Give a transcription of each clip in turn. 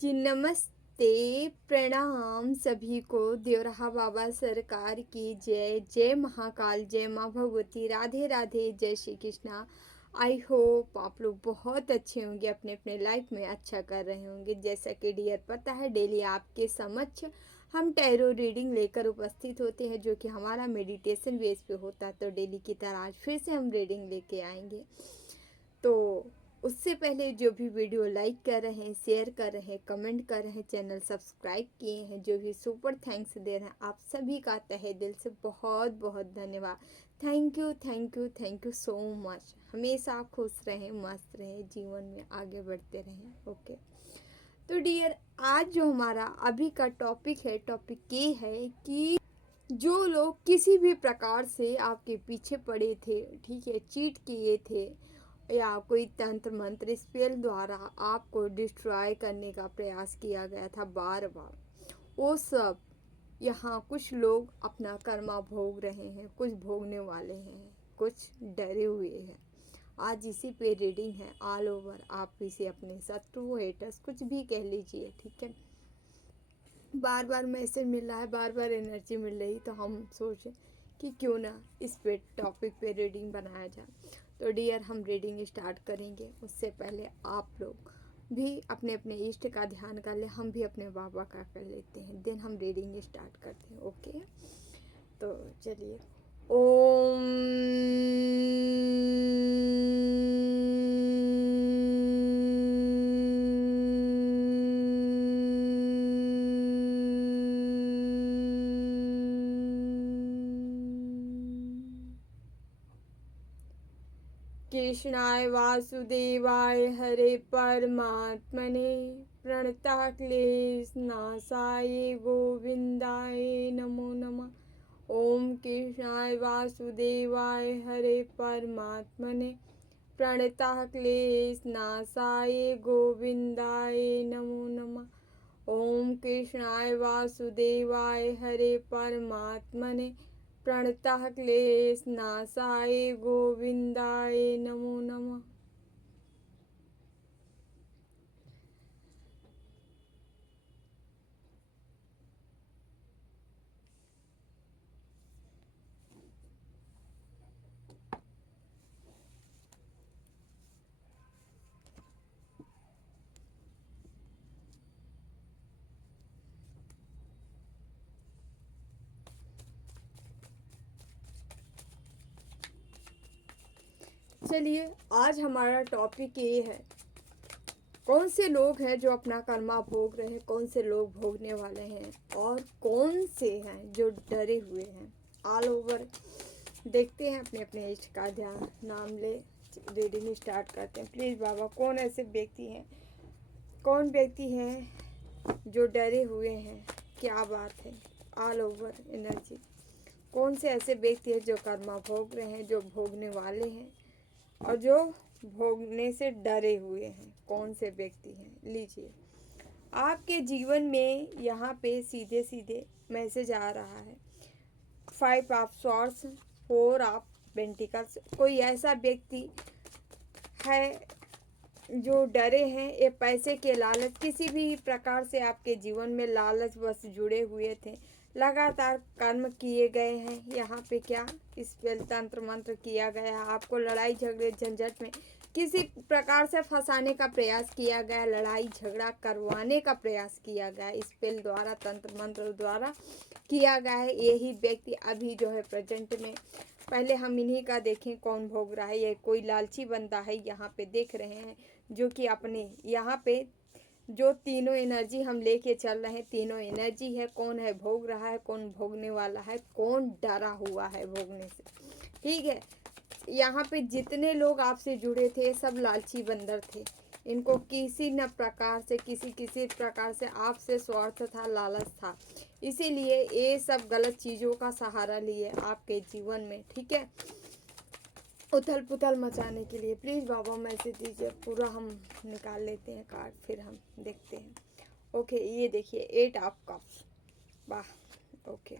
जी नमस्ते, प्रणाम सभी को। देवराहा बाबा सरकार की जय। जय महाकाल, जय माँ भगवती, राधे राधे, जय श्री कृष्णा। आई होप आप लोग बहुत अच्छे होंगे, अपने अपने लाइफ में अच्छा कर रहे होंगे। जैसा कि डियर पता है, डेली आपके समक्ष हम टैरो रीडिंग लेकर उपस्थित होते हैं, जो कि हमारा मेडिटेशन बेस पे होता है। तो डेली की तरह आज फिर से हम रीडिंग लेके आएंगे। तो उससे पहले जो भी वीडियो लाइक कर रहे हैं, शेयर कर रहे हैं, कमेंट कर रहे हैं, चैनल सब्सक्राइब किए हैं, जो भी सुपर थैंक्स दे रहे हैं, आप सभी का तहे दिल से बहुत बहुत धन्यवाद। Thank you thank you thank you so much. हमेशा खुश रहें, मस्त रहें, जीवन में आगे बढ़ते रहें। ओके, तो डियर, आज जो हमारा अभी का टॉपिक है, टॉपिक ये है कि जो लोग किसी भी प्रकार से आपके पीछे पड़े थे, ठीक है, चीट किए थे, या कोई तंत्र मंत्र स्पेल द्वारा आपको डिस्ट्रॉय करने का प्रयास किया गया था बार बार, वो सब यहाँ कुछ लोग अपना कर्मा भोग रहे हैं, कुछ भोगने वाले हैं, कुछ डरे हुए हैं। आज इसी पे रीडिंग है ऑल ओवर। आप इसे अपने शत्रु, हेटर्स, कुछ भी कह लीजिए, ठीक है। बार बार मैसेज मिल रहा है, बार बार एनर्जी मिल रही, तो हम सोचे कि क्यों ना इस पे टॉपिक पे रीडिंग बनाया जाए। तो डियर, हम रीडिंग स्टार्ट करेंगे। उससे पहले आप लोग भी अपने अपने इष्ट का ध्यान कर ले, हम भी अपने बाबा का कर लेते हैं, देन हम रीडिंग स्टार्ट करते हैं। ओके, तो चलिए। ओम कृष्णाय वासुदेवाय हरे परमात्मने प्रणतः क्लेशनाशाय गोविंदाय नमो नमः। ओम कृष्णाय वासुदेवाय हरे परमात्मने प्रणतः क्लेशनाशाय गोविंदाय नमो नमः। ओम कृष्णाय वासुदेवाय हरे परमात्मने प्रणतः क्लेशनाशाय गोविंदाय नमो नमः। चलिए, आज हमारा टॉपिक ये है, कौन से लोग हैं जो अपना कर्मा भोग रहे हैं, कौन से लोग भोगने वाले हैं, और कौन से हैं जो डरे हुए हैं। ऑल ओवर देखते हैं, अपने अपने इष्ट का ध्यान नाम ले रीडिंग स्टार्ट करते हैं। प्लीज़ बाबा, कौन ऐसे व्यक्ति हैं, कौन व्यक्ति हैं जो डरे हुए हैं, क्या बात है। ऑल ओवर एनर्जी, कौन से ऐसे व्यक्ति हैं जो कर्मा भोग रहे हैं, जो भोगने वाले हैं, और जो भोगने से डरे हुए हैं, कौन से व्यक्ति हैं। लीजिए, आपके जीवन में यहाँ पे सीधे सीधे मैसेज आ रहा है, 5 ऑफ सॉर्ड्स, 4 ऑफ पेंटिकल्स। कोई ऐसा व्यक्ति है जो डरे हैं, ये पैसे के लालच, किसी भी प्रकार से आपके जीवन में लालच बस जुड़े हुए थे, लगातार कर्म किए गए हैं। यहाँ पे क्या स्पेल तंत्र मंत्र किया गया है, आपको लड़ाई झगड़े झंझट में किसी प्रकार से फंसाने का प्रयास किया गया, लड़ाई झगड़ा करवाने का प्रयास किया गया, स्पेल द्वारा, तंत्र मंत्र द्वारा किया गया है। यही व्यक्ति अभी जो है प्रेजेंट में, पहले हम इन्हीं का देखें कौन भोग रहा है। ये कोई लालची बंदा है, यहाँ पे देख रहे हैं, जो कि अपने यहाँ पे जो तीनों एनर्जी हम लेके चल रहे हैं, तीनों एनर्जी है, कौन है भोग रहा है, कौन भोगने वाला है, कौन डरा हुआ है भोगने से, ठीक है। यहाँ पे जितने लोग आपसे जुड़े थे, सब लालची बंदर थे। इनको किसी न प्रकार से, किसी प्रकार से आपसे स्वार्थ था, लालच था, इसीलिए ये सब गलत चीज़ों का सहारा लिए आपके जीवन में, ठीक है, उथल पुथल मचाने के लिए। प्लीज़ बाबा मैसेज दीजिए, पूरा हम निकाल लेते हैं कार्ड, फिर हम देखते हैं। ओके, ये देखिए 8 ऑफ कप्स, वाह। ओके,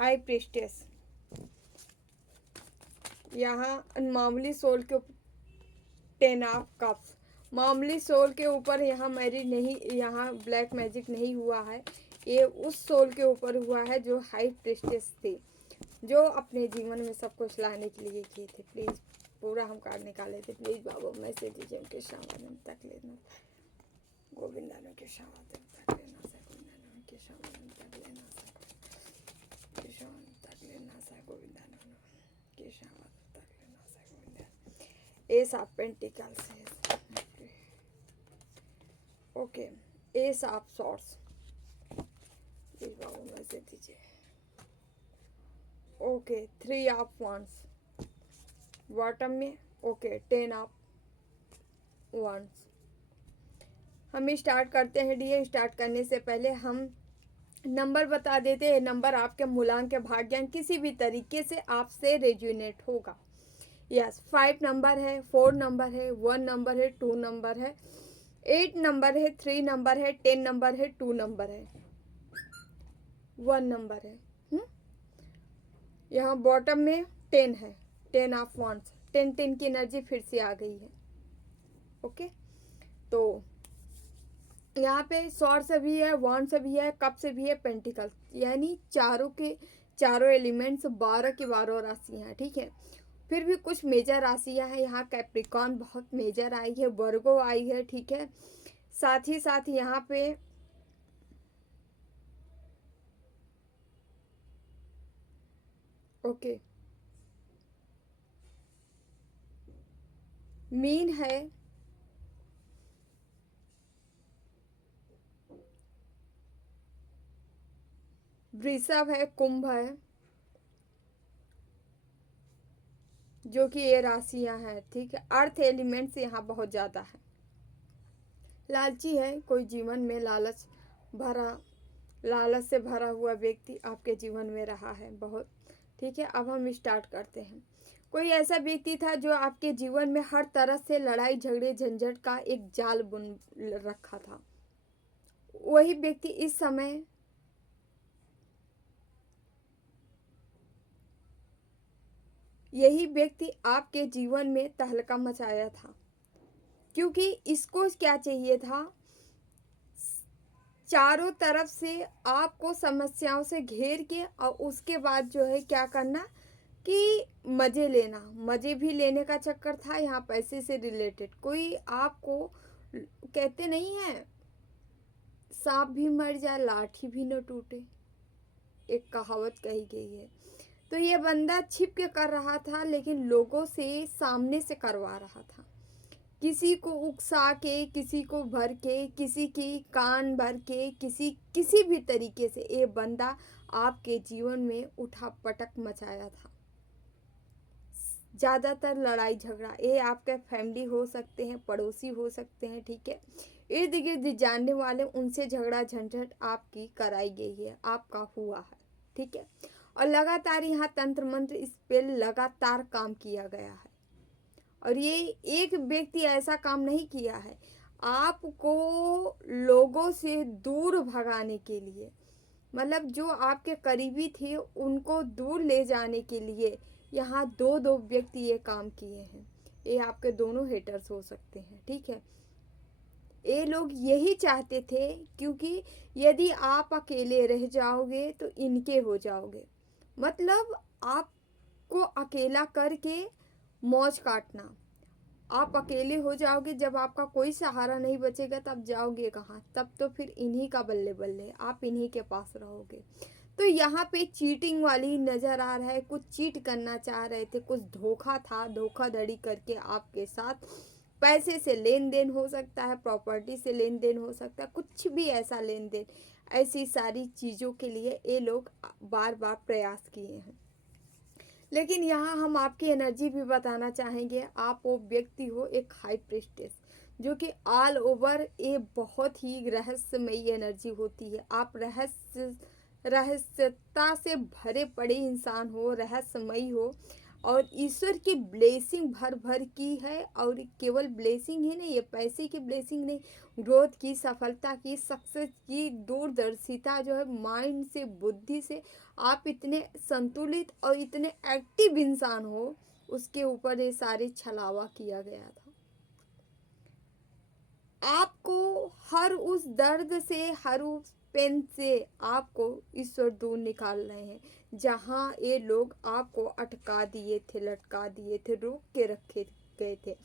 हाई प्रीस्टेस, यहाँ अनमामूली सोल के 10 ऑफ कप्स, मामूली सोल के ऊपर यहाँ मैरिज नहीं, यहाँ ब्लैक मैजिक नहीं हुआ है। ये उस सोल के ऊपर हुआ है जो हाई प्रिस्टेस थे, जो अपने जीवन में सब कुछ लाने के लिए किए थे। प्लीज़ पूरा हम कार्ड निकाले थे। प्लीज़ बाबा मैसेज दीजिए, उनके शामन तक लेना, गोविंदानों के शामन तक लेना सा, गोविंदानों के शामन तक लेना सा, के शामन तक लेना सा, गोविंदानों के शामन तक लेना सा, गोविंदा। एस ऑफ पेंटिकल्स है, okay. S of swords, please Babu message दीजिए। ओके, 3 ऑफ wands बॉटम में, ओके 10 ऑफ wands। हम स्टार्ट करते हैं डियर। स्टार्ट करने से पहले हम नंबर बता देते हैं। नंबर आपके मूलांक के भाग्यांक किसी भी तरीके से आपसे रेजोनेट होगा। यस, 5 नंबर है, 4 नंबर है, 1 नंबर है, 2 नंबर है, 8 नंबर है, 3 नंबर है, 10 नंबर है, 2 नंबर है, 1 नंबर है। यहाँ बॉटम में 10 है, 10 ऑफ wands, 10 की एनर्जी फिर से आ गई है। ओके, तो यहाँ पे स्वॉर्ड से भी है, वॉन्ड से भी है, कप से भी है, पेंटिकल, यानी चारों के चारों एलिमेंट्स, 12 की 12 राशियाँ हैं। ठीक है, फिर भी कुछ मेजर राशियाँ हैं। यहाँ कैप्रिकॉन बहुत मेजर आई है, वर्गो आई है। ठीक है, साथ ही साथ यहाँ पे ओके मीन है, वृषभ है, कुंभ है, जो कि ये राशियां हैं। ठीक है, अर्थ एलिमेंट्स यहाँ बहुत ज़्यादा है। लालची है, कोई जीवन में लालच से भरा हुआ व्यक्ति आपके जीवन में रहा है बहुत। ठीक है, अब हम स्टार्ट करते हैं। कोई ऐसा व्यक्ति था जो आपके जीवन में हर तरह से लड़ाई झगड़े झंझट का एक जाल बुन रखा था। वही व्यक्ति इस समय यही व्यक्ति आपके जीवन में तहलका मचाया था, क्योंकि इसको क्या चाहिए था, चारों तरफ से आपको समस्याओं से घेर के और उसके बाद जो है क्या करना कि मज़े लेना। मज़े भी लेने का चक्कर था यहाँ, पैसे से रिलेटेड। कोई आपको, कहते नहीं है सांप भी मर जाए लाठी भी न टूटे, एक कहावत कही गई है। तो ये बंदा छिप के कर रहा था, लेकिन लोगों से सामने से करवा रहा था। किसी को उकसा के, किसी को भर के, किसी की कान भर के, किसी भी तरीके से ये बंदा आपके जीवन में उठा पटक मचाया था। ज़्यादातर लड़ाई झगड़ा ये आपके फैमिली हो सकते हैं, पड़ोसी हो सकते हैं। ठीक है, इर्द गिर्द जानने वाले, उनसे झगड़ा झंझट आपकी कराई गई है, आपका हुआ है। ठीक है, और लगातार यहाँ तंत्र मंत्र इस पे लगातार काम किया गया है। और ये एक व्यक्ति ऐसा काम नहीं किया है, आपको लोगों से दूर भगाने के लिए, मतलब जो आपके करीबी थे उनको दूर ले जाने के लिए यहाँ दो व्यक्ति ये काम किए हैं। ये आपके दोनों हेटर्स हो सकते हैं। ठीक है, ये लोग यही चाहते थे, क्योंकि यदि आप अकेले रह जाओगे तो इनके हो जाओगे। मतलब आपको अकेला करके मौज काटना। आप अकेले हो जाओगे, जब आपका कोई सहारा नहीं बचेगा तब जाओगे कहाँ? तब तो फिर इन्हीं का बल्ले बल्ले, आप इन्हीं के पास रहोगे। तो यहाँ पे चीटिंग वाली नज़र आ रहा है, कुछ चीट करना चाह रहे थे, कुछ धोखा था, धोखाधड़ी करके आपके साथ पैसे से लेन देन हो सकता है, प्रॉपर्टी से लेन देन हो सकता है, कुछ भी ऐसा लेन देन, ऐसी सारी चीज़ों के लिए ये लोग बार बार प्रयास किए हैं। लेकिन यहाँ हम आपकी एनर्जी भी बताना चाहेंगे। आप वो व्यक्ति हो एक हाई प्रिस्टेस, जो कि ऑल ओवर ये बहुत ही रहस्यमयी एनर्जी होती है। आप रहस्यता से भरे पड़े इंसान हो, रहस्यमयी हो, और ईश्वर की ब्लेसिंग भर भर की है। और केवल ब्लेसिंग ही नहीं, ये पैसे की ब्लेसिंग नहीं, ग्रोथ की, सफलता की, सक्सेस की, दूरदर्शिता जो है, माइंड से, बुद्धि से आप इतने संतुलित और इतने एक्टिव इंसान हो, उसके ऊपर ये सारे छलावा किया गया था। हर उस दर्द से, हर उस पेन से आपको ईश्वर दूर निकाल रहे हैं। जहाँ ये लोग आपको अटका दिए थे, लटका दिए थे, रोक के रखे गए थे,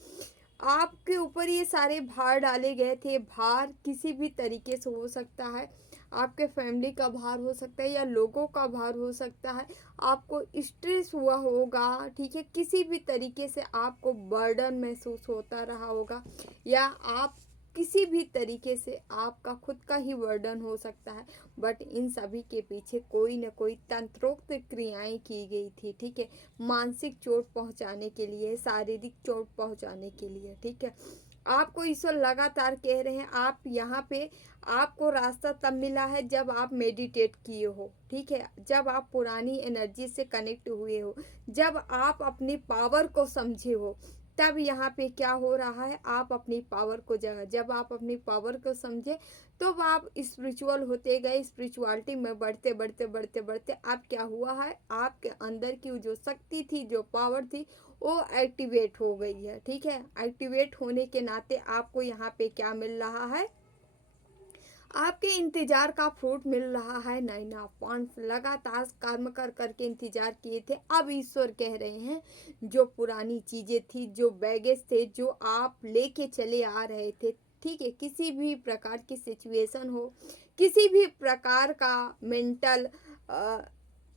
आपके ऊपर ये सारे भार डाले गए थे। भार किसी भी तरीके से हो सकता है, आपके फैमिली का भार हो सकता है या लोगों का भार हो सकता है, आपको स्ट्रेस हुआ होगा, ठीक है, किसी भी तरीके से आपको बर्डन महसूस होता रहा होगा, या आप किसी भी तरीके से आपका खुद का ही बर्डन हो सकता है। बट इन सभी के पीछे कोई ना कोई तंत्रोक्त क्रियाएं की गई थी, ठीक है, मानसिक चोट पहुंचाने के लिए, शारीरिक चोट पहुंचाने के लिए, ठीक है। आपको ईश्वर लगातार कह रहे हैं, आप यहाँ पे, आपको रास्ता तब मिला है जब आप मेडिटेट किए हो, ठीक है, जब आप पुरानी एनर्जी से कनेक्ट हुए हो, जब आप अपनी पावर को समझे हो, तब यहाँ पे क्या हो रहा है, आप अपनी पावर को जब आप अपनी पावर को समझे तो आप स्पिरिचुअल होते गए, स्पिरिचुअलिटी में बढ़ते बढ़ते बढ़ते बढ़ते अब क्या हुआ है, आपके अंदर की जो शक्ति थी, जो पावर थी, वो एक्टिवेट हो गई है, ठीक है। एक्टिवेट होने के नाते आपको यहाँ पे क्या मिल रहा है, आपके इंतजार का फ्रूट मिल रहा है। 9.5 लगातार कर्म कर करके इंतजार किए थे, अब ईश्वर कह रहे हैं जो पुरानी चीजें थी, जो बैगेज थे, जो आप लेके चले आ रहे थे, ठीक है, किसी भी प्रकार की सिचुएशन हो, किसी भी प्रकार का मेंटल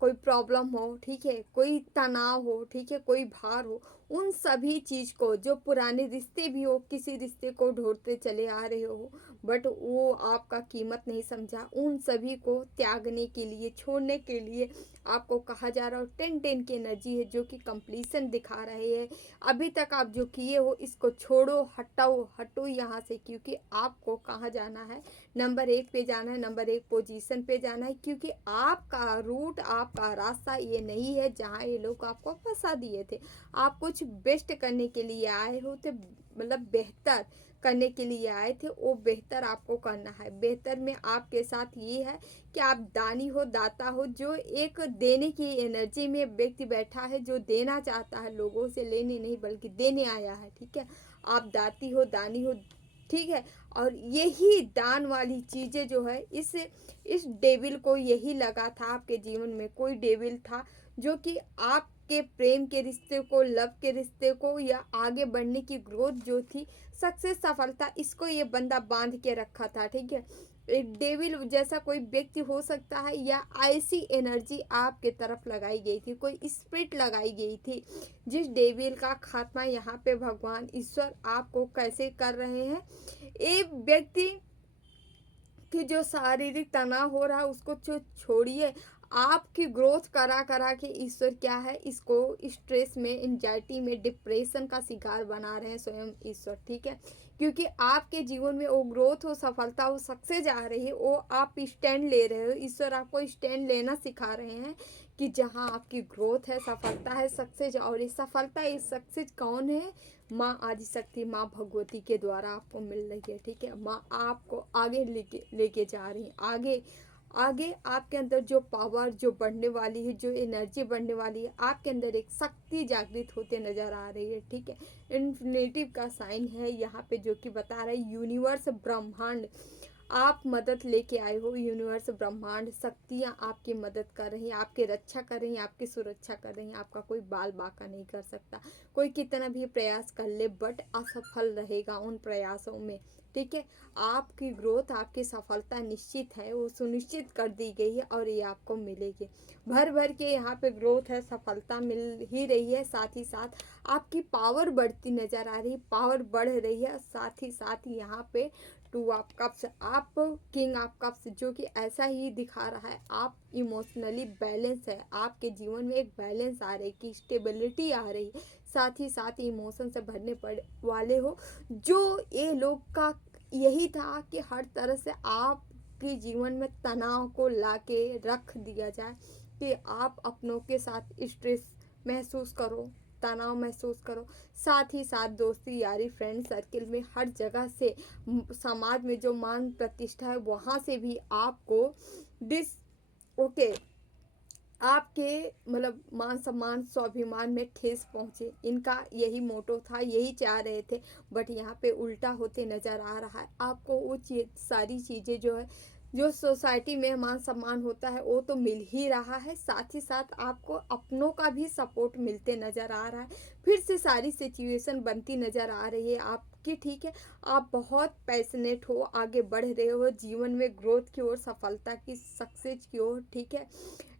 कोई प्रॉब्लम हो, ठीक है, कोई तनाव हो, ठीक है, कोई भार हो, उन सभी चीज को, जो पुराने रिश्ते भी हो, किसी रिश्ते को ढूंढते चले आ रहे हो बट वो आपका कीमत नहीं समझा, उन सभी को त्यागने के लिए, छोड़ने के लिए आपको कहा जा रहा हो। 10-10 की एनर्जी है जो कि कंप्लीशन दिखा रहे हैं। अभी तक आप जो किए हो इसको छोड़ो, हटाओ, हटो यहाँ से, क्योंकि आपको कहाँ जाना है, नंबर 1 पे जाना है, नंबर 1 पोजीशन पे जाना है, क्योंकि आपका रूट, आपका रास्ता ये नहीं है जहाँ ये लोग आपको फंसा दिए थे। आप कुछ बेस्ट करने के लिए आए हो थे, मतलब बेहतर करने के लिए आए थे, वो बेहतर आपको करना है। बेहतर में आपके साथ ये है कि आप दानी हो, दाता हो, जो एक देने की एनर्जी में व्यक्ति बैठा है, जो देना चाहता है, लोगों से लेने नहीं बल्कि देने आया है, ठीक है। आप दाती हो, दानी हो, ठीक है। और यही दान वाली चीज़ें जो है, इस डेविल को यही लगा था, आपके जीवन में कोई डेविल था जो कि आपके प्रेम के रिश्ते को, लव के रिश्ते को, या आगे बढ़ने की ग्रोथ जो थी, सक्सेस, सफलता, इसको ये बंदा बांध के रखा था, ठीक है। एक डेविल जैसा कोई व्यक्ति हो सकता है, या ऐसी एनर्जी आपके तरफ लगाई गई थी, कोई स्पिरिट लगाई गई थी, जिस डेविल का खात्मा यहाँ पे भगवान ईश्वर आपको कैसे कर रहे हैं। एक व्यक्ति कि जो शारीरिक तनाव हो रहा है उसको छोड़िए, आपकी ग्रोथ करा करा के ईश्वर क्या है, इसको स्ट्रेस में, एंजाइटी में, डिप्रेशन का शिकार बना रहे हैं स्वयं ईश्वर, ठीक है। क्योंकि आपके जीवन में वो ग्रोथ हो, सफलता हो, सक्सेस आ रही है, वो आप स्टैंड ले रहे हो, ईश्वर आपको स्टैंड लेना सिखा रहे हैं कि जहाँ आपकी ग्रोथ है, सफलता है, सक्सेस। और ये सफलता, ये सक्सेस कौन है, माँ आदिशक्ति, माँ भगवती के द्वारा आपको मिल रही है, ठीक है। माँ आपको आगे लेके जा रही है, आगे आगे आपके अंदर जो पावर जो बढ़ने वाली है, जो एनर्जी बढ़ने वाली है, आपके अंदर एक शक्ति जागृत होते नजर आ रही है, ठीक है। इन्फिनिटिव का साइन है यहाँ पे जो कि बता रहा है यूनिवर्स, ब्रह्मांड, आप मदद लेके आए हो। यूनिवर्स, ब्रह्मांड, शक्तियाँ आपकी मदद कर रही हैं, आपकी रक्षा कर रही हैं, आपकी सुरक्षा कर रही हैं। आपका कोई बाल बाका नहीं कर सकता, कोई कितना भी प्रयास कर ले बट असफल रहेगा उन प्रयासों में, ठीक है। आपकी ग्रोथ, आपकी सफलता निश्चित है, वो सुनिश्चित कर दी गई है और ये आपको मिलेगी। भर भर के यहाँ पे ग्रोथ है, सफलता मिल ही रही है, साथ ही साथ आपकी पावर बढ़ती नज़र आ रही है, पावर बढ़ रही है, साथ ही साथ यहाँ पे 2 ऑफ कप्स, आप किंग ऑफ कप्स, जो कि ऐसा ही दिखा रहा है, आप इमोशनली बैलेंस है, आपके जीवन में एक बैलेंस आ रही है, कि स्टेबिलिटी आ रही है, साथ ही साथ इमोशन से भरने पड़ वाले हो। जो ये लोग का यही था कि हर तरह से आपके जीवन में तनाव को लाके रख दिया जाए, कि आप अपनों के साथ स्ट्रेस महसूस करो, तनाव महसूस करो, साथ ही साथ दोस्ती यारी, फ्रेंड सर्किल में, हर जगह से, समाज में जो मान प्रतिष्ठा है वहाँ से भी आपको ओके आपके मतलब मान सम्मान स्वाभिमान में ठेस पहुँचे। इनका यही मोटो था, यही चाह रहे थे, बट यहाँ पे उल्टा होते नज़र आ रहा है। आपको वो सारी चीज़ें जो है, जो सोसाइटी में मान सम्मान होता है वो तो मिल ही रहा है, साथ ही साथ आपको अपनों का भी सपोर्ट मिलते नज़र आ रहा है। फिर से सारी सिचुएशन बनती नज़र आ रही है आपकी, ठीक है। आप बहुत पैशनेट हो, आगे बढ़ रहे हो जीवन में, ग्रोथ की ओर, सफलता की, सक्सेस की ओर, ठीक है।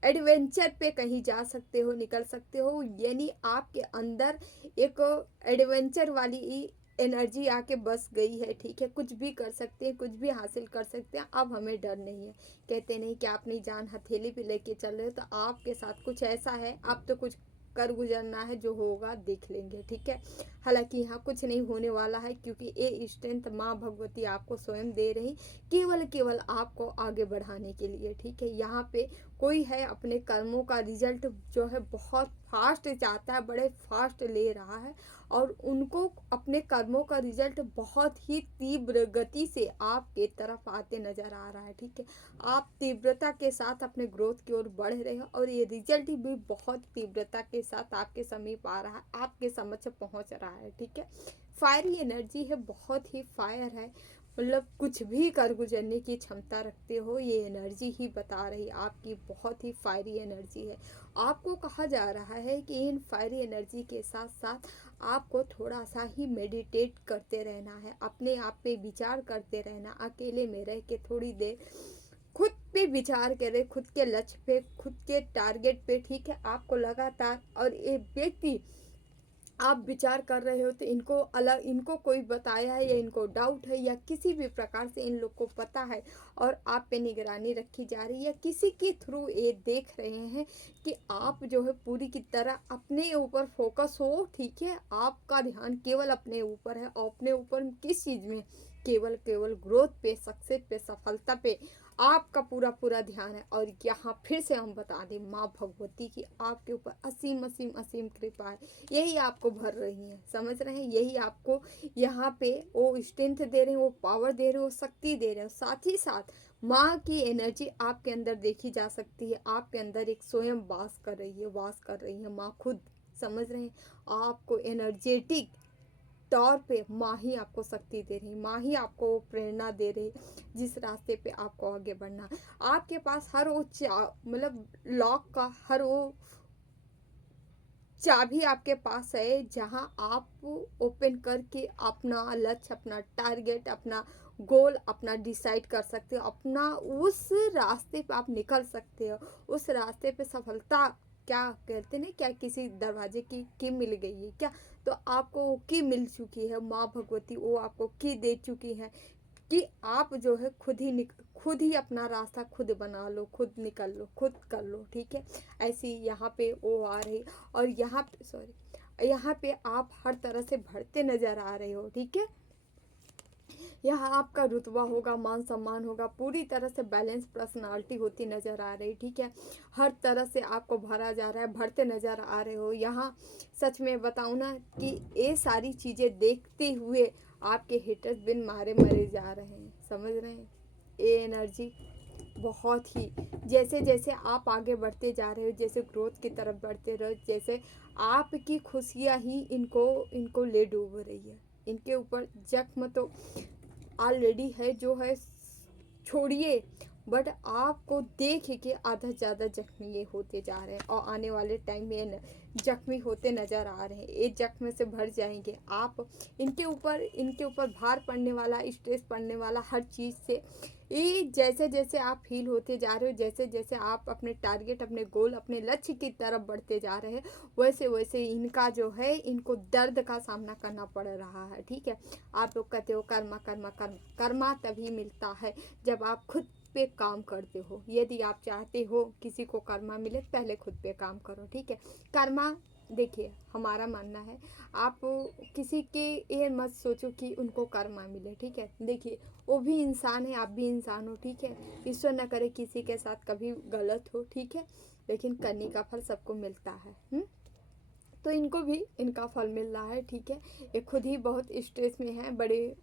एडवेंचर पे कहीं जा सकते हो, निकल सकते हो, यानी आपके अंदर एक एडवेंचर वाली एनर्जी आके बस गई है, ठीक है। कुछ भी कर सकते हैं, कुछ भी हासिल कर सकते हैं, अब हमें डर नहीं है। कहते नहीं कि आप अपनी जान हथेली पे लेके चल रहे हो, तो आपके साथ कुछ ऐसा है, आप तो कुछ कर गुजरना है, जो होगा देख लेंगे, ठीक है। हालांकि यहाँ कुछ नहीं होने वाला है, क्योंकि ये स्ट्रेंथ माँ भगवती आपको स्वयं दे रही, केवल आपको आगे बढ़ाने के लिए, ठीक है। यहाँ पे कोई है अपने कर्मों का रिजल्ट जो है बहुत फास्ट चाहता है, बड़े फास्ट ले रहा है, और उनको अपने कर्मों का रिजल्ट बहुत ही तीव्र गति से आपके तरफ आते नजर आ रहा है, ठीक है। आप तीव्रता के साथ अपने ग्रोथ की ओर बढ़ रहे हो, और ये रिजल्ट भी बहुत तीव्रता के साथ आपके समीप आ रहा है, आपके समक्ष पहुंच रहा है, ठीक है। फायरी एनर्जी है, बहुत ही फायर है, मतलब कुछ भी कर गुजरने की क्षमता रखते हो, ये एनर्जी ही बता रही आपकी बहुत ही फायरी एनर्जी है। आपको कहा जा रहा है कि इन फायरी एनर्जी के साथ साथ आपको थोड़ा सा ही मेडिटेट करते रहना है, अपने आप पे विचार करते रहना, अकेले में रह के थोड़ी देर खुद पे विचार करें, खुद के लक्ष्य पे, खुद के टारगेट पे, ठीक है। आपको लगातार, और ये व्यक्ति आप विचार कर रहे हो तो इनको कोई बताया है, या इनको डाउट है, या किसी भी प्रकार से इन लोग को पता है और आप पे निगरानी रखी जा रही है, किसी के थ्रू ये देख रहे हैं कि आप जो है पूरी की तरह अपने ऊपर फोकस हो, ठीक है। आपका ध्यान केवल अपने ऊपर है, और अपने ऊपर किस चीज़ में, केवल ग्रोथ पे, सक्सेस पे, सफलता पे आपका पूरा ध्यान है। और यहाँ फिर से हम बता दें, माँ भगवती की आपके ऊपर असीम असीम असीम कृपा है, यही आपको भर रही है, समझ रहे हैं। यही आपको यहाँ पे वो स्ट्रेंथ दे रहे हैं, वो पावर दे रहे हैं, वो शक्ति दे रहे हैं। साथ ही साथ माँ की एनर्जी आपके अंदर देखी जा सकती है, आपके अंदर एक स्वयं वास कर रही है माँ खुद, समझ रहे हैं। आपको एनर्जेटिक तौर पे माँ ही आपको शक्ति दे रही, माँ ही आपको प्रेरणा दे रही, जिस रास्ते पे आपको आगे बढ़ना है। आपके पास हर वो मतलब लॉक का हर वो चाबी आपके पास है, जहां आप ओपन करके अपना लक्ष्य, अपना टारगेट, अपना गोल अपना डिसाइड कर सकते हो, अपना उस रास्ते पे आप निकल सकते हो, उस रास्ते पे सफलता, क्या कहते हैं, क्या किसी दरवाजे की मिल गई है क्या, तो आपको की मिल चुकी है, माँ भगवती वो आपको की दे चुकी है, कि आप जो है खुद ही अपना रास्ता खुद बना लो, खुद निकल लो, खुद कर लो, ठीक है। ऐसी यहाँ पे वो आ रही, और यहाँ पे यहाँ पे आप हर तरह से बढ़ते नजर आ रहे हो, ठीक है। यहाँ आपका रुतबा होगा, मान सम्मान होगा, पूरी तरह से बैलेंस पर्सनालिटी होती नज़र आ रही, ठीक है। हर तरह से आपको भरा जा रहा है, भरते नज़र आ रहे हो। यहाँ सच में बताऊँ ना कि ये सारी चीज़ें देखते हुए आपके हिटर्स बिन मारे मरे जा रहे हैं, समझ रहे हैं। ये एनर्जी बहुत ही, जैसे जैसे आप आगे बढ़ते जा रहे हो, जैसे ग्रोथ की तरफ बढ़ते रहो, जैसे आपकी खुशियाँ ही इनको ले डूब रही है। इनके ऊपर जख्म तो ऑलरेडी है, जो है छोड़िए, बट आपको देख के आधा ज़्यादा जख्मी ये होते जा रहे हैं, और आने वाले टाइम में जख्मी होते नज़र आ रहे हैं, ये जख्म से भर जाएंगे आप। इनके ऊपर भार पड़ने वाला, स्ट्रेस पड़ने वाला, हर चीज़ से ये जैसे जैसे आप फील होते जा रहे हो, जैसे जैसे आप अपने टारगेट, अपने गोल, अपने लक्ष्य की तरफ बढ़ते जा रहे हैं, वैसे वैसे इनका जो है, इनको दर्द का सामना करना पड़ रहा है, ठीक है। आप लोग कहते हो कर्मा कर्मा कर्मा, कर्मा तभी मिलता है जब आप खुद पे काम करते हो। यदि आप चाहते हो किसी को कर्मा मिले, पहले खुद पे काम करो, ठीक है। कर्मा, देखिए हमारा मानना है, आप किसी के ये मत सोचो कि उनको कर्मा मिले, ठीक है। देखिए वो भी इंसान है, आप भी इंसान हो, ठीक है। ईश्वर न करे किसी के साथ कभी गलत हो, ठीक है, लेकिन करने का फल सबको मिलता है। तो इनको भी इनका फल मिल रहा है, ठीक है। ये खुद ही बहुत स्ट्रेस में है, बड़े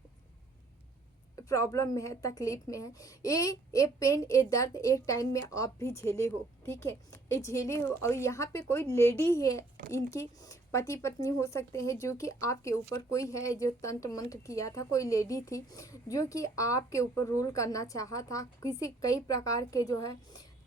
प्रॉब्लम में है, तकलीफ में है, ये पेन, ये दर्द एक टाइम में आप भी झेले हो, ठीक है, ये झेले हो। और यहाँ पे कोई लेडी है, इनकी पति पत्नी हो सकते हैं, जो कि आपके ऊपर कोई है जो तंत्र मंत्र किया था, कोई लेडी थी जो कि आपके ऊपर रूल करना चाहा था, किसी कई प्रकार के जो है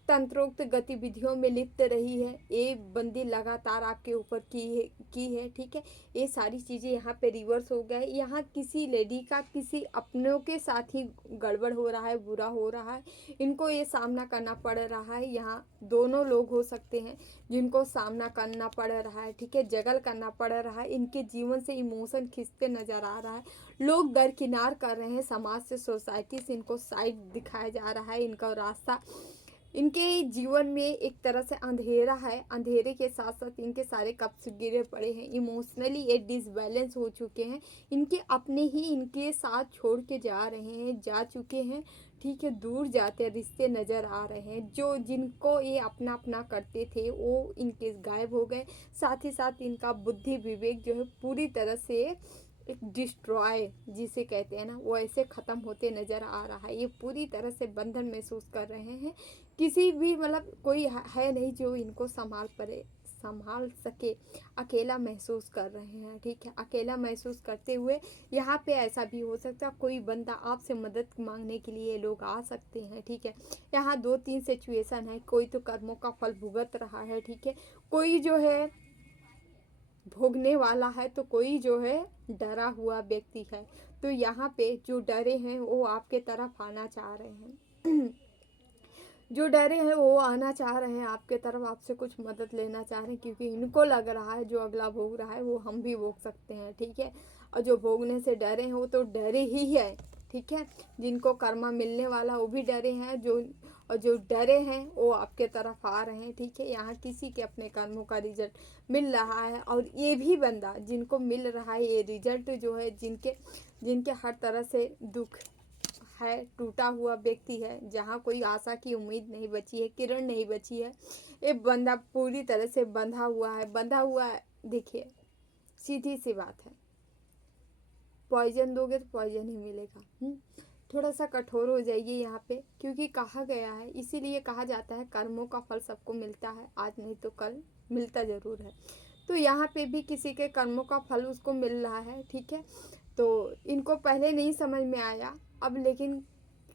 तंत्रोक्त गतिविधियों में लिप्त रही है, ये बंदी लगातार आपके ऊपर की है, ठीक है। ये सारी चीज़ें यहाँ पे रिवर्स हो गए। यहाँ किसी लेडी का किसी अपनों के साथ ही गड़बड़ हो रहा है, बुरा हो रहा है, इनको ये सामना करना पड़ रहा है। यहाँ दोनों लोग हो सकते हैं जिनको सामना करना पड़ रहा है, ठीक है, जगल करना पड़ रहा है। इनके जीवन से इमोशन खिंचते नज़र आ रहा है, लोग दरकिनार कर रहे हैं, समाज से, सोसाइटी से इनको साइड दिखाया जा रहा है, इनका रास्ता, इनके जीवन में एक तरह से अंधेरा है। अंधेरे के साथ साथ इनके सारे कब्ज गिरे पड़े हैं, इमोशनली ये डिसबैलेंस हो चुके हैं, इनके अपने ही इनके साथ छोड़ के जा रहे हैं, जा चुके हैं, ठीक है, दूर जाते रिश्ते नज़र आ रहे हैं। जो जिनको ये अपना अपना करते थे वो इनके गायब हो गए। साथ ही साथ इनका बुद्धि विवेक जो है पूरी तरह से एक डिस्ट्रॉय जिसे कहते हैं ना, वो ऐसे ख़त्म होते नज़र आ रहा है। ये पूरी तरह से बंधन महसूस कर रहे हैं, किसी भी मतलब कोई है नहीं जो इनको संभाल सके, अकेला महसूस कर रहे हैं, ठीक है। अकेला महसूस करते हुए यहाँ पे ऐसा भी हो सकता है कोई बंदा आपसे मदद मांगने के लिए लोग आ सकते हैं, ठीक है। यहाँ 2-3 सिचुएशन है, कोई तो कर्मों का फल भुगत रहा है, ठीक है, कोई जो है भोगने वाला है, तो कोई जो है डरा हुआ व्यक्ति है। तो यहाँ पे जो डरे हैं वो आपके तरफ आना चाह रहे हैं जो डरे हैं वो आना चाह रहे हैं आपके तरफ, आपसे कुछ मदद लेना चाह रहे हैं, क्योंकि इनको लग रहा है जो अगला भोग रहा है वो हम भी भोग सकते हैं, ठीक है। और जो भोगने से डरे हैं वो तो डरे ही है, ठीक है। जिनको कर्मा मिलने वाला वो भी डरे हैं, जो डरे हैं वो आपके तरफ आ रहे हैं, ठीक है। यहाँ किसी के अपने कर्मों का रिजल्ट मिल रहा है, और ये भी बंदा जिनको मिल रहा है ये रिजल्ट जो है, जिनके हर तरह से दुख है, टूटा हुआ व्यक्ति है, जहाँ कोई आशा की उम्मीद नहीं बची है, किरण नहीं बची है, ये बंदा पूरी तरह से बंधा हुआ है। देखिए सीधी सी बात है, पॉइजन दोगे तो पॉइजन ही मिलेगा। थोड़ा सा कठोर हो जाइए यहाँ पे, क्योंकि कहा गया है, इसीलिए कहा जाता है कर्मों का फल सबको मिलता है, आज नहीं तो कल मिलता ज़रूर है। तो यहाँ पे भी किसी के कर्मों का फल उसको मिल रहा है, ठीक है। तो इनको पहले नहीं समझ में आया, अब लेकिन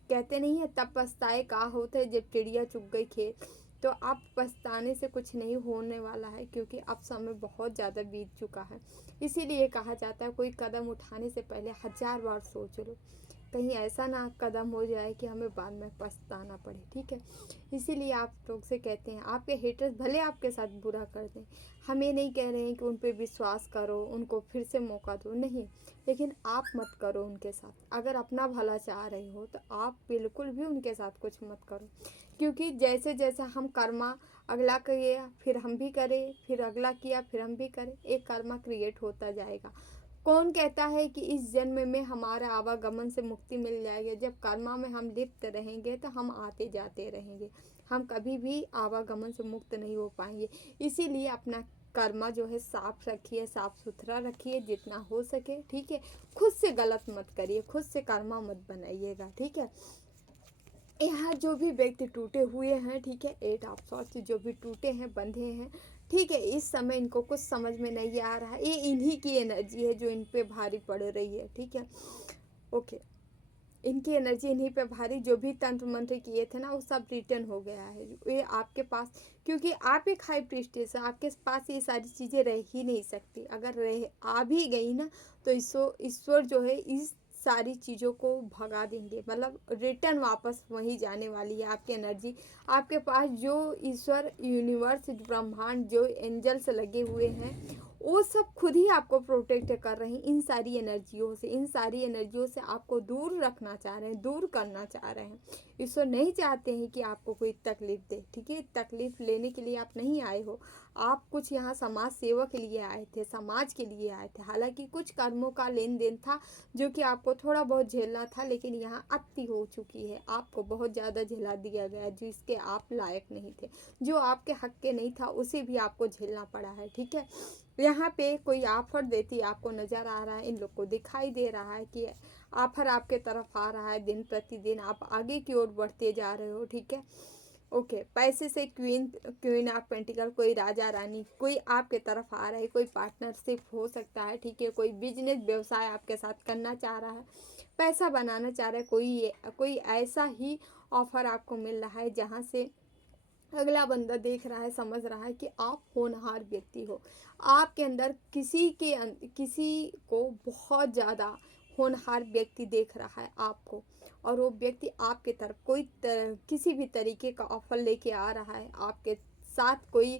कहते नहीं है तब पछताए का होता है जब चिड़िया चुग गई खेत। तो अब पछताने से कुछ नहीं होने वाला है, क्योंकि अब समय बहुत ज़्यादा बीत चुका है। इसीलिए कहा जाता है कोई कदम उठाने से पहले 1000 बार सोच लो, कहीं ऐसा ना कदम हो जाए कि हमें बाद में पछताना पड़े, ठीक है। इसीलिए आप लोग से कहते हैं, आपके हेटर्स भले आपके साथ बुरा कर दें, हमें नहीं कह रहे हैं कि उन पे विश्वास करो, उनको फिर से मौका दो, नहीं, लेकिन आप मत करो उनके साथ। अगर अपना भला चाह रहे हो तो आप बिल्कुल भी उनके साथ कुछ मत करो, क्योंकि जैसे जैसे हम कर्मा अगला किया फिर हम भी करें, फिर अगला किया फिर हम भी करें, एक कर्मा क्रिएट होता जाएगा। कौन कहता है कि इस जन्म में हमारा आवागमन से मुक्ति मिल जाएगी? जब कर्मा में हम लिप्त रहेंगे तो हम आते जाते रहेंगे, हम कभी भी आवागमन से मुक्त नहीं हो पाएंगे। इसीलिए अपना कर्मा जो है साफ रखिए, साफ सुथरा रखिए जितना हो सके, ठीक है। खुद से गलत मत करिए, खुद से कर्मा मत बनाइएगा, ठीक है। यहाँ जो भी व्यक्ति टूटे हुए हैं, ठीक है, 8 ऑफ सॉर्ड्स जो भी टूटे हैं, बंधे हैं, ठीक है, इस समय इनको कुछ समझ में नहीं आ रहा है, ये इन्हीं की एनर्जी है जो इन पे भारी पड़ रही है, ठीक है। ओके, इनकी एनर्जी इन्हीं पे भारी, जो भी तंत्र मंत्र किए थे ना वो सब रिटर्न हो गया है ये आपके पास, क्योंकि आप एक हाई प्रीस्टेस है, आपके पास ये सारी चीज़ें रह ही नहीं सकती। अगर रह आ भी गई ना तो ईश्वर जो है इस सारी चीज़ों को भगा देंगे, मतलब रिटर्न वापस वही जाने वाली है आपकी एनर्जी। आपके पास जो ईश्वर, यूनिवर्स, ब्रह्मांड, जो एंजल्स लगे हुए हैं वो सब खुद ही आपको प्रोटेक्ट कर रहे हैं इन सारी एनर्जियों से। इन सारी एनर्जियों से आपको दूर रखना चाह रहे हैं, दूर करना चाह रहे हैं। ईश्वर नहीं चाहते हैं कि आपको कोई तकलीफ दे, ठीक है। तकलीफ लेने के लिए आप नहीं आए हो, आप कुछ यहाँ समाज सेवा के लिए आए थे, समाज के लिए आए थे। हालांकि कुछ कर्मों का लेन देन था जो कि आपको थोड़ा बहुत झेलना था, लेकिन यहाँ अति हो चुकी है, आपको बहुत ज़्यादा झेला दिया गया जिसके आप लायक नहीं थे, जो आपके हक के नहीं था उसे भी आपको झेलना पड़ा है, ठीक है। यहाँ पे कोई ऑफर देती आपको नज़र आ रहा है, इन लोग को दिखाई दे रहा है कि ऑफर आपके तरफ आ रहा है, दिन प्रतिदिन आप आगे की ओर बढ़ते जा रहे हो, ठीक है। ओके, पैसे से क्वीन ऑफ पेंटिकल, कोई राजा रानी कोई आपके तरफ आ रहा है, कोई पार्टनरशिप हो सकता है, ठीक है। कोई बिजनेस व्यवसाय आपके साथ करना चाह रहा है, पैसा बनाना चाह रहा है, कोई ऐसा ही ऑफर आपको मिल रहा है जहाँ से अगला बंदा देख रहा है, समझ रहा है कि आप होनहार व्यक्ति हो। आपके अंदर किसी को बहुत ज़्यादा होनहार व्यक्ति देख रहा है आपको, और वो व्यक्ति आपके तरफ किसी भी तरीके का ऑफर लेके आ रहा है आपके साथ। कोई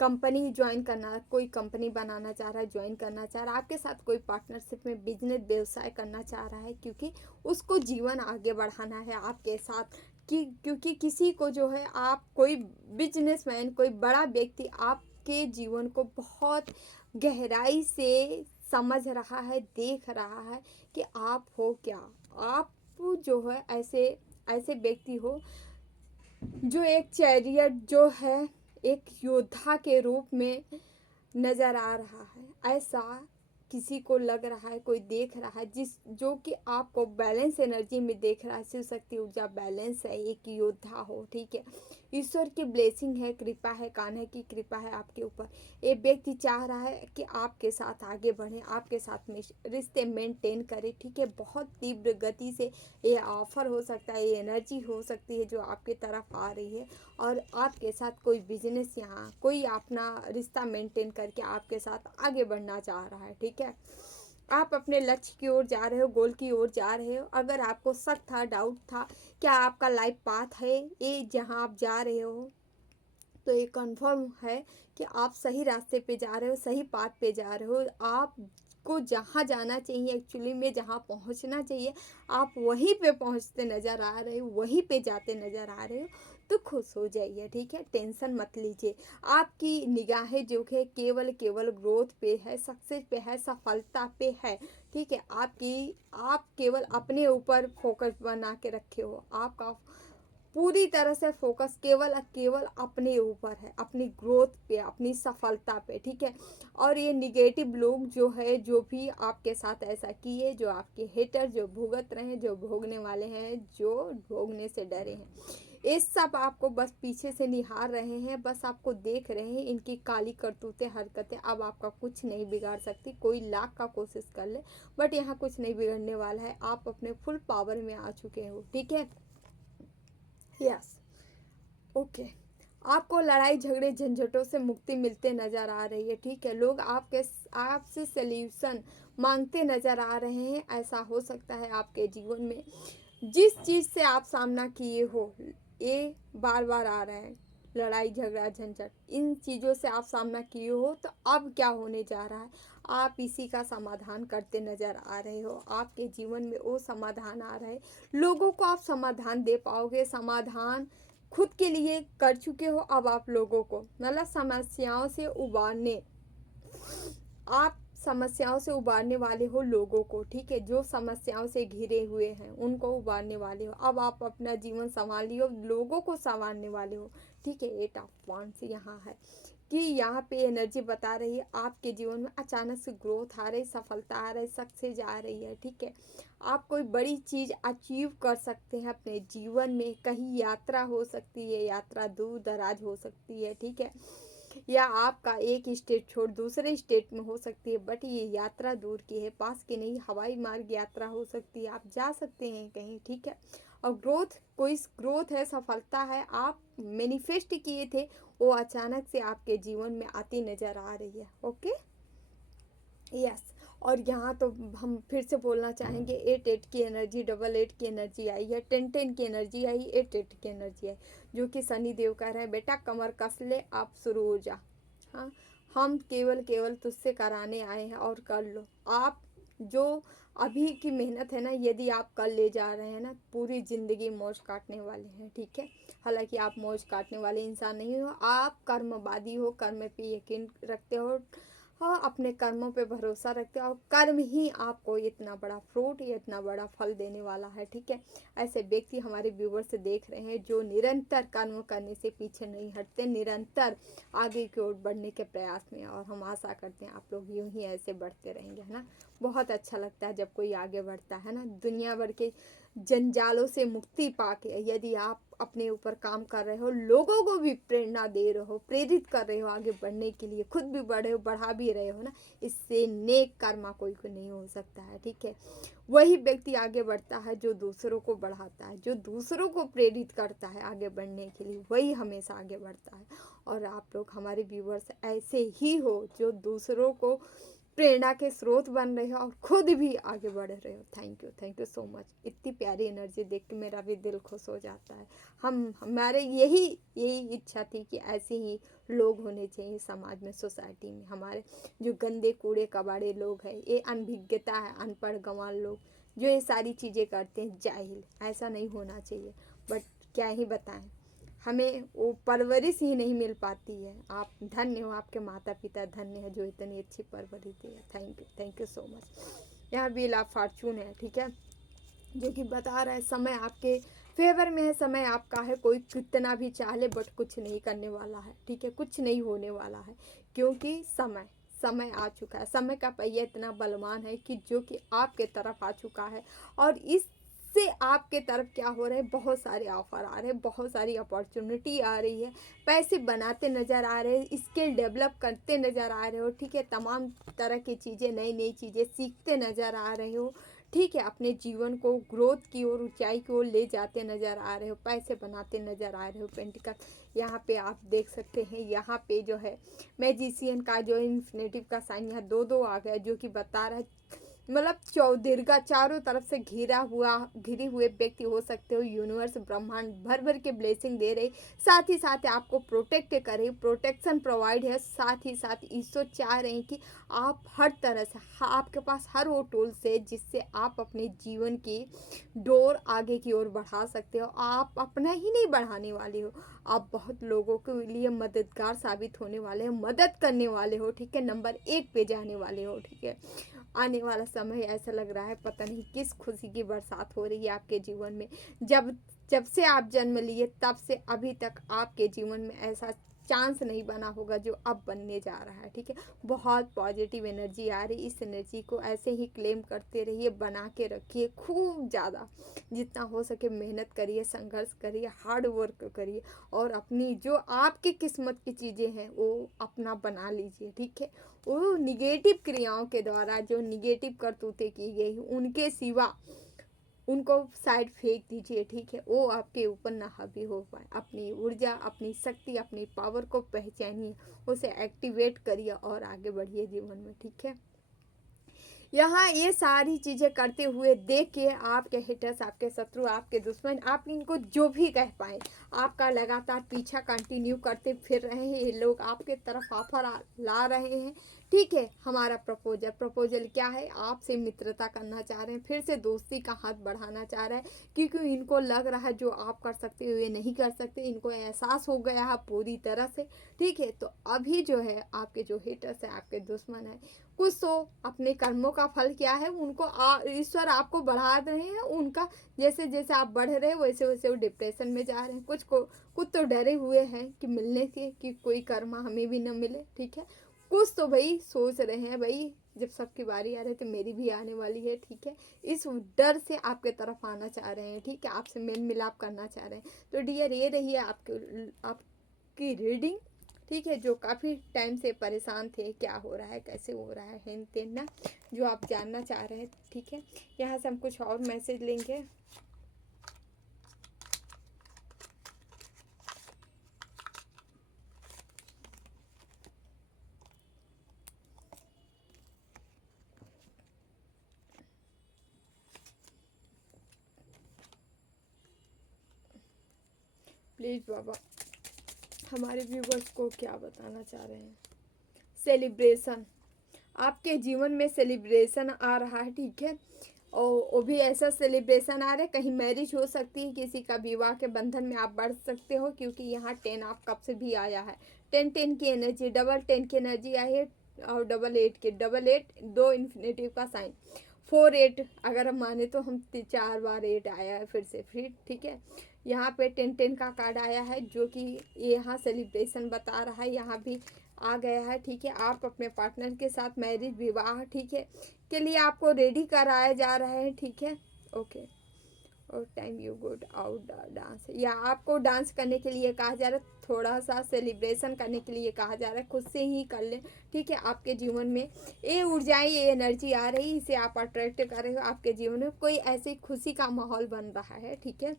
कंपनी ज्वाइन करना, कोई कंपनी बनाना चाह रहा है, ज्वाइन करना चाह रहा है आपके साथ, कोई पार्टनरशिप में बिजनेस व्यवसाय करना चाह रहा है, क्योंकि उसको जीवन आगे बढ़ाना है आपके साथ। क्योंकि किसी को जो है, आप कोई बिजनेसमैन, कोई बड़ा व्यक्ति आपके जीवन को बहुत गहराई से समझ रहा है, देख रहा है कि आप हो क्या। आप जो है ऐसे ऐसे व्यक्ति हो जो एक चैरियट जो है, एक योद्धा के रूप में नज़र आ रहा है। ऐसा किसी को लग रहा है, कोई देख रहा है जो कि आपको बैलेंस एनर्जी में देख रहा है। शिव शक्ति ऊर्जा बैलेंस है, एक योद्धा हो, ठीक है। ईश्वर की ब्लेसिंग है, कृपा है, कान्हा की कृपा है आपके ऊपर। एक व्यक्ति चाह रहा है कि आपके साथ आगे बढ़े, आपके साथ में रिश्ते मेंटेन करे, ठीक है। बहुत तीव्र गति से ये ऑफर हो सकता है, ये एनर्जी हो सकती है जो आपकी तरफ आ रही है, और आपके साथ कोई बिजनेस, यहाँ कोई अपना रिश्ता मेंटेन करके आपके साथ आगे बढ़ना चाह रहा है, ठीक है। आप अपने लक्ष्य की ओर जा रहे हो, गोल की ओर जा रहे हो। अगर आपको शक था, डाउट था, क्या आपका लाइफ पाथ है ये जहाँ आप जा रहे हो, तो ये कंफर्म है कि आप सही रास्ते पे जा रहे हो, सही पाथ पे जा रहे हो। आपको जहाँ जाना चाहिए, एक्चुअली में जहाँ पहुँचना चाहिए, आप वहीं पे पहुँचते नज़र आ रहे हो, वहीं पे जाते नज़र आ रहे हो। तो खुश हो जाइए, ठीक है, टेंशन मत लीजिए। आपकी निगाहें जो है केवल ग्रोथ पे है, सक्सेस पे है, सफलता पे है, ठीक है। आप केवल अपने ऊपर फोकस बना के रखे हो। आपका पूरी तरह से फोकस केवल अपने ऊपर है, अपनी ग्रोथ पे, अपनी सफलता पे, ठीक है। और ये निगेटिव लोग जो है, जो भी आपके साथ ऐसा किए, जो आपके हेटर, जो भुगत रहे हैं, जो भोगने वाले हैं, जो भोगने से डरे हैं, ये सब आपको बस पीछे से निहार रहे हैं, बस आपको देख रहे हैं। इनकी काली करतूतें, हरकतें अब आपका कुछ नहीं बिगाड़ सकती। कोई लाख का कोशिश कर ले, बट यहाँ कुछ नहीं बिगड़ने वाला है। आप अपने फुल पावर में आ चुके हो, ठीक है। Yes, okay. आपको लड़ाई झगड़े झंझटों से मुक्ति मिलते नज़र आ रही है, ठीक है। लोग आपसे सल्यूशन मांगते नज़र आ रहे हैं। ऐसा हो सकता है आपके जीवन में जिस चीज़ से आप सामना किए हो, ये बार बार आ रहा है, लड़ाई झगड़ा झंझट, इन चीज़ों से आप सामना किए हो, तो अब क्या होने जा रहा है, आप इसी का समाधान करते नज़र आ रहे हो। आपके जीवन में वो समाधान आ रहा है, लोगों को आप समाधान दे पाओगे। समाधान खुद के लिए कर चुके हो, अब आप लोगों को, मतलब समस्याओं से उबारने, आप समस्याओं से उबारने वाले हो लोगों को, ठीक है। जो समस्याओं से घिरे हुए हैं उनको उबारने वाले हो। अब आप अपना जीवन संभाल लियो, लोगों को संवारने वाले हो, ठीक है। 8 ऑफ वांड्स यहाँ है कि यहाँ पे एनर्जी बता रही है आपके जीवन में अचानक से ग्रोथ आ रही, सफलता आ रही, सक्सेस आ रही है, ठीक है। आप कोई बड़ी चीज़ अचीव कर सकते हैं अपने जीवन में। कहीं यात्रा हो सकती है, यात्रा दूर दराज हो सकती है, ठीक है, या आपका एक स्टेट छोड़ दूसरे स्टेट में हो सकती है, बट ये यात्रा दूर की है, पास की नहीं। हवाई मार्ग यात्रा हो सकती है, आप जा सकते हैं कहीं, ठीक है। और कोई ग्रोथ है, सफलता है, आप मैनिफेस्ट किए थे, वो अचानक से आपके जीवन में आती नज़र आ रही है, ओके। यस, और यहाँ तो हम फिर से बोलना चाहेंगे, 8 की एनर्जी, 8 की एनर्जी आई है, 10 की एनर्जी आई, 8 की एनर्जी आई, जो कि शनि देव कह रहे हैं बेटा कमर कस ले, आप शुरू हो जा। हाँ, हम केवल तुझसे कराने आए हैं, और कर लो। आप जो अभी की मेहनत है ना, यदि आप कर ले जा रहे हैं ना, पूरी ज़िंदगी मौज काटने वाले हैं, ठीक है। हालांकि आप मौज काटने वाले इंसान नहीं हो, आप कर्मवादी हो, कर्म पे यकीन रखते हो, हाँ, अपने कर्मों पे भरोसा रखते हो और कर्म ही आपको इतना बड़ा फ्रूट या इतना बड़ा फल देने वाला है, ठीक है। ऐसे व्यक्ति हमारे व्यूवर्स से देख रहे हैं जो निरंतर कर्म करने से पीछे नहीं हटते, निरंतर आगे की ओर बढ़ने के प्रयास में, और हम आशा करते हैं आप लोग यूं ही ऐसे बढ़ते रहेंगे, है ना। बहुत अच्छा लगता है जब कोई आगे बढ़ता है ना, दुनिया भर के जंजालों से मुक्ति पाके यदि आप अपने ऊपर काम कर रहे हो, लोगों को भी प्रेरणा दे रहे हो, प्रेरित कर रहे हो आगे बढ़ने के लिए, खुद भी बढ़े हो, बढ़ा भी रहे हो ना, इससे नेक कर्मा कोई को नहीं हो सकता है, ठीक है। वही व्यक्ति आगे बढ़ता है जो दूसरों को बढ़ाता है, जो दूसरों को प्रेरित करता है आगे बढ़ने के लिए, वही हमेशा आगे बढ़ता है। और आप लोग हमारे व्यूवर्स ऐसे ही हो जो दूसरों को प्रेरणा के स्रोत बन रहे हो और खुद भी आगे बढ़ रहे हो। Thank you so much. इतनी प्यारी एनर्जी देख के मेरा भी दिल खुश हो जाता है। हमारे यही इच्छा थी कि ऐसे ही लोग होने चाहिए समाज में, सोसाइटी में। हमारे जो गंदे कूड़े कबाड़े लोग हैं, ये अनभिज्ञता है, अनपढ़ गंवार लोग जो ये सारी चीज़ें करते हैं, जाहिल, ऐसा नहीं होना चाहिए। बट क्या ही बताएं, हमें वो परवरिश ही नहीं मिल पाती है। आप धन्य हो, आपके माता पिता धन्य है जो इतनी अच्छी परवरिश दी है। Thank you so much. यहाँ व्हील ऑफ फॉर्चून है, ठीक है, जो कि बता रहा है समय आपके फेवर में है, समय आपका है। कोई कितना भी चाह ले बट कुछ नहीं करने वाला है, ठीक है, कुछ नहीं होने वाला है, क्योंकि समय आ चुका है। समय का पहिया इतना बलवान है कि जो कि आपके तरफ आ चुका है, और इससे आपके तरफ क्या हो रहा है, बहुत सारे ऑफर आ रहे हैं, बहुत सारी अपॉर्चुनिटी आ रही है, पैसे बनाते नज़र आ रहे हैं, स्किल डेवलप करते नज़र आ रहे हो, ठीक है, तमाम तरह की चीज़ें, नई नई चीज़ें सीखते नज़र आ रहे हो, ठीक है, अपने जीवन को ग्रोथ की ओर, ऊंचाई की ओर ले जाते नज़र आ रहे हो, पैसे बनाते नज़र आ रहे हो। पेंटिकल यहाँ पे आप देख सकते हैं, यहाँ पे जो है मैजिशियन का जो इन्फिनेटिव का साइन यहाँ दो दो आ गया, जो कि बता रहा है मतलब चौदीर्घा, चारों तरफ से घिरे हुए व्यक्ति हो सकते हो। यूनिवर्स, ब्रह्मांड भर भर के ब्लेसिंग दे रहे, साथ ही साथ आपको प्रोटेक्ट करे, प्रोटेक्शन प्रोवाइड है। साथ ही साथ ईश्वर चाह रहे हैं कि आप हर तरह से, आपके पास हर वो टूल्स है जिससे आप अपने जीवन की डोर आगे की ओर बढ़ा सकते हो। आप अपना ही नहीं बढ़ाने वाले हो, आप बहुत लोगों के लिए मददगार साबित होने वाले हो, मदद करने वाले हो, ठीक है, नंबर 1 पे जाने वाले हो, ठीक है। आने वाला समय ऐसा लग रहा है पता नहीं किस खुशी की बरसात हो रही है आपके जीवन में। जब से आप जन्म लिए तब से अभी तक आपके जीवन में ऐसा चांस नहीं बना होगा जो अब बनने जा रहा है, ठीक है। बहुत पॉजिटिव एनर्जी आ रही, इस एनर्जी को ऐसे ही क्लेम करते रहिए, बना के रखिए खूब ज़्यादा, जितना हो सके मेहनत करिए, संघर्ष करिए, हार्ड वर्क करिए, और अपनी जो आपकी किस्मत की चीज़ें हैं वो अपना बना लीजिए, ठीक है। वो निगेटिव क्रियाओं के द्वारा जो निगेटिव करतूतें की गई उनके सिवा उनको साइड फेंक दीजिए, ठीक है, वो आपके ऊपर ना हावी हो पाए। अपनी ऊर्जा, अपनी शक्ति, अपनी पावर को पहचानिए, उसे एक्टिवेट करिए और आगे बढ़िए जीवन में, ठीक है। यहाँ ये सारी चीज़ें करते हुए देख के आपके हिटर्स, आपके शत्रु, आपके दुश्मन, आप इनको जो भी कह पाए, आपका लगातार पीछा कंटिन्यू करते फिर रहे हैं। ये लोग आपके तरफ ऑफर ला रहे हैं, ठीक है। हमारा प्रपोजल क्या है, आपसे मित्रता करना चाह रहे हैं, फिर से दोस्ती का हाथ बढ़ाना चाह रहे हैं, क्योंकि इनको लग रहा है जो आप कर सकते हो ये नहीं कर सकते, इनको एहसास हो गया है पूरी तरह से, ठीक है। तो अभी जो है आपके जो हिटर्स हैं, आपके दुश्मन हैं, कुछ तो अपने कर्मों का फल क्या है उनको ईश्वर आपको बढ़ा रहे हैं। उनका जैसे जैसे आप बढ़ रहे हैं वैसे वैसे वो डिप्रेशन में जा रहे हैं। कुछ तो डरे हुए हैं कि मिलने के, कि कोई कर्मा हमें भी न मिले, ठीक है। कुछ तो भाई सोच रहे हैं भाई जब सबकी बारी आ रही है तो मेरी भी आने वाली है, ठीक है। इस डर से आपके तरफ आना चाह रहे हैं, ठीक है, आपसे मेल मिलाप करना चाह रहे हैं। तो डियर ये रही है आपकी रीडिंग, ठीक है। जो काफ़ी टाइम से परेशान थे, क्या हो रहा है, कैसे हो रहा है, हेन तेन ना, जो आप जानना चाह रहे हैं, ठीक है। यहाँ से हम कुछ और मैसेज लेंगे। प्लीज़ बाबा हमारे व्यूवर्स को क्या बताना चाह रहे हैं। सेलिब्रेशन, आपके जीवन में सेलिब्रेशन आ रहा है, ठीक है। और वो भी ऐसा सेलिब्रेशन आ रहा है, कहीं मैरिज हो सकती है, किसी का विवाह के बंधन में आप बढ़ सकते हो, क्योंकि यहाँ 10 आप कब से भी आया है, 10 की एनर्जी, डबल 10 की एनर्जी आई है। और 88 के 88 दो इन्फिनेटिव का साइन 48 अगर हम माने तो हम 4 बार 8 आया है फिर ठीक है। यहाँ पे 10 का कार्ड आया है जो कि यहाँ सेलिब्रेशन बता रहा है, यहाँ भी आ गया है ठीक है। आप अपने पार्टनर के साथ मैरिज विवाह ठीक है के लिए आपको रेडी कराया जा रहा है ठीक है। ओके और time you good out dance, या आपको डांस करने के लिए कहा जा रहा है, थोड़ा सा सेलिब्रेशन करने के लिए कहा जा रहा है, खुद से ही कर लें ठीक है। आपके जीवन में ये ऊर्जाएं ये एनर्जी आ रही, इसे आप अट्रैक्ट कर रहे हो, आपके जीवन में कोई ऐसी खुशी का माहौल बन रहा है ठीक है।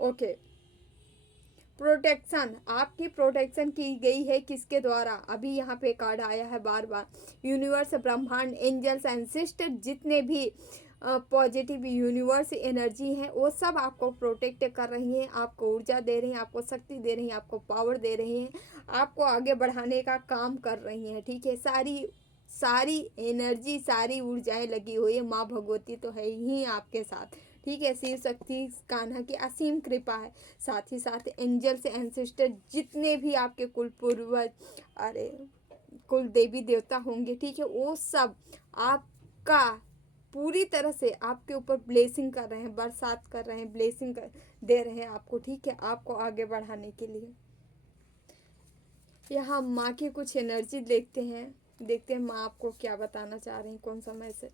ओके प्रोटेक्शन, आपकी प्रोटेक्शन की गई है किसके द्वारा, अभी यहाँ पे कार्ड आया है बार बार, यूनिवर्स ब्रह्मांड एंजल्स एंड सिस्टर, जितने भी पॉजिटिव यूनिवर्स एनर्जी है वो सब आपको प्रोटेक्ट कर रही हैं, आपको ऊर्जा दे रही हैं, आपको शक्ति दे रही हैं, आपको पावर दे रही हैं, आपको आगे बढ़ाने का काम कर रही हैं ठीक है। सारी एनर्जी सारी ऊर्जाएं लगी हुई है, माँ भगवती तो है ही आपके साथ ठीक है। शिव शक्ति कान्हा की असीम कृपा है, साथ ही साथ एंजल से एंसेस्टर जितने भी आपके कुल पूर्वज अरे कुल देवी देवता होंगे ठीक है, वो सब आपका पूरी तरह से आपके ऊपर ब्लेसिंग कर रहे हैं, बरसात कर रहे हैं, ब्लेसिंग दे रहे हैं आपको ठीक है, आपको आगे बढ़ाने के लिए। यहाँ माँ की कुछ एनर्जी देखते हैं माँ आपको क्या बताना चाह रही हैं, कौन सा मैसेज।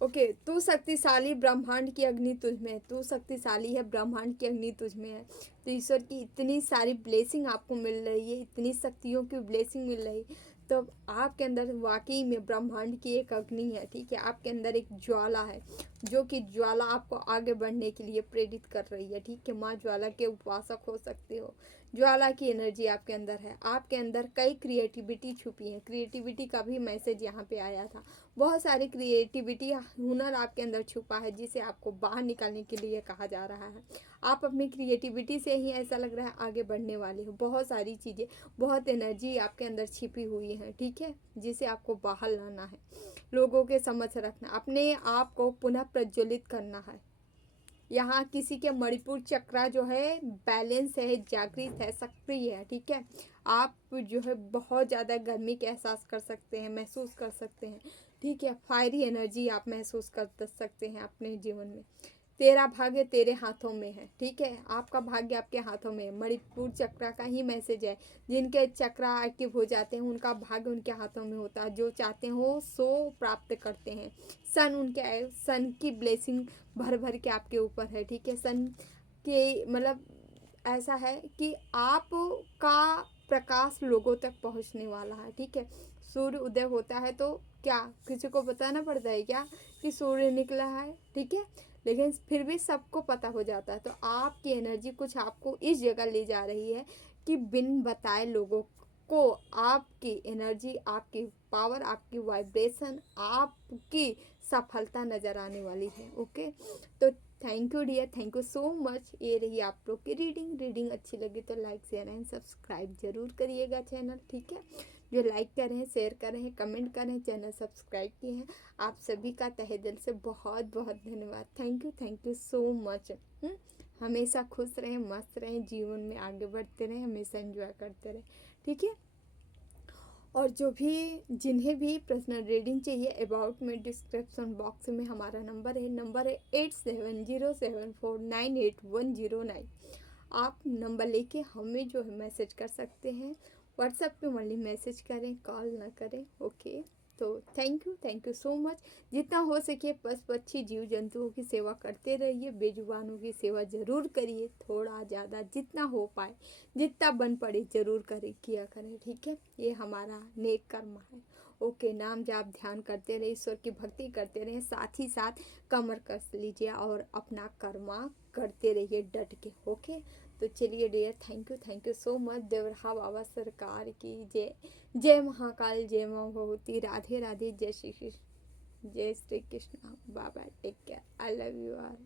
ओके तू शक्तिशाली ब्रह्मांड की अग्नि तुझ में है, तू शक्तिशाली है ब्रह्मांड की अग्नि तुझ में है, तो ईश्वर की इतनी सारी ब्लेसिंग आपको मिल रही है, इतनी शक्तियों की ब्लेसिंग मिल रही है, तो आपके अंदर वाकई में ब्रह्मांड की एक अग्नि है ठीक है। आपके अंदर एक ज्वाला है जो कि ज्वाला आपको आगे बढ़ने के लिए प्रेरित कर रही है ठीक है। माँ ज्वाला के उपासक हो सकते हो, ज्वाला की एनर्जी आपके अंदर है, आपके अंदर कई क्रिएटिविटी छुपी है, क्रिएटिविटी का भी मैसेज यहाँ पे आया था, बहुत सारी क्रिएटिविटी हुनर आपके अंदर छुपा है जिसे आपको बाहर निकालने के लिए कहा जा रहा है। आप अपनी क्रिएटिविटी से ही ऐसा लग रहा है आगे बढ़ने वाले हो, बहुत सारी चीज़ें बहुत एनर्जी आपके अंदर छिपी हुई है ठीक है, जिसे आपको बाहर लाना है, लोगों के समझ रखना, अपने आप को पुनः प्रज्वलित करना है। यहाँ किसी के मणिपुर चक्रा जो है बैलेंस है, जागृत है, सक्रिय है ठीक है। आप जो है बहुत ज़्यादा गर्मी के एहसास कर सकते हैं, महसूस कर सकते हैं ठीक है। फायरी एनर्जी आप महसूस कर सकते हैं अपने जीवन में। तेरा भाग्य तेरे हाथों में है ठीक है, आपका भाग्य आपके हाथों में है, मणिपुर चक्रा का ही मैसेज है, जिनके चक्रा एक्टिव हो जाते हैं उनका भाग्य उनके हाथों में होता है, जो चाहते हो सो प्राप्त करते हैं। सन की ब्लेसिंग भर भर के आपके ऊपर है ठीक है। सन के मतलब ऐसा है कि आपका प्रकाश लोगों तक पहुंचने वाला है ठीक है। सूर्य उदय होता है तो क्या किसी को बताना पड़ता है क्या कि सूर्य निकला है ठीक है, लेकिन फिर भी सबको पता हो जाता है। तो आपकी एनर्जी कुछ आपको इस जगह ले जा रही है कि बिन बताए लोगों को आपकी एनर्जी, आपकी पावर, आपकी वाइब्रेशन, आपकी सफलता नज़र आने वाली है। ओके तो thank you dear, thank you so much. ये रही आप लोग की रीडिंग अच्छी लगी तो लाइक शेयर एंड सब्सक्राइब जरूर करिएगा चैनल ठीक है। जो लाइक कर रहे हैं, शेयर कर रहे हैं, कमेंट कर रहे हैं, चैनल सब्सक्राइब किए हैं, आप सभी का तहे दिल से बहुत बहुत धन्यवाद। Thank you so much. हमेशा खुश रहें, मस्त रहें, जीवन में आगे बढ़ते रहें, हमेशा एंजॉय करते रहें ठीक है। और जो भी जिन्हें भी पर्सनल रीडिंग चाहिए अबाउट में डिस्क्रिप्शन बॉक्स में हमारा नंबर है 8707498109। आप नंबर लेके हमें जो है मैसेज कर सकते हैं, व्हाट्सएप पे ओनली मैसेज करें, कॉल ना करें। ओके तो थैंक यू सो मच। जितना हो सके पशु पक्षी जीव जंतुओं की सेवा करते रहिए, बेजुबानों की सेवा ज़रूर करिए, थोड़ा ज़्यादा जितना हो पाए, जितना बन पड़े ज़रूर किया करें ठीक है। ये हमारा नेक कर्म है। ओके नाम जाप ध्यान करते रहे, ईश्वर की भक्ति करते रहे, साथ ही साथ कमर कस लीजिए और अपना कर्मा करते रहिए डट के। ओके तो चलिए dear, thank you so much. Devraha Baba सरकार की जय, जय महाकाल, जय माँ भगवती, राधे राधे, जय श्री कृष्ण, जय Shri Krishna. Baba take care, I love you all.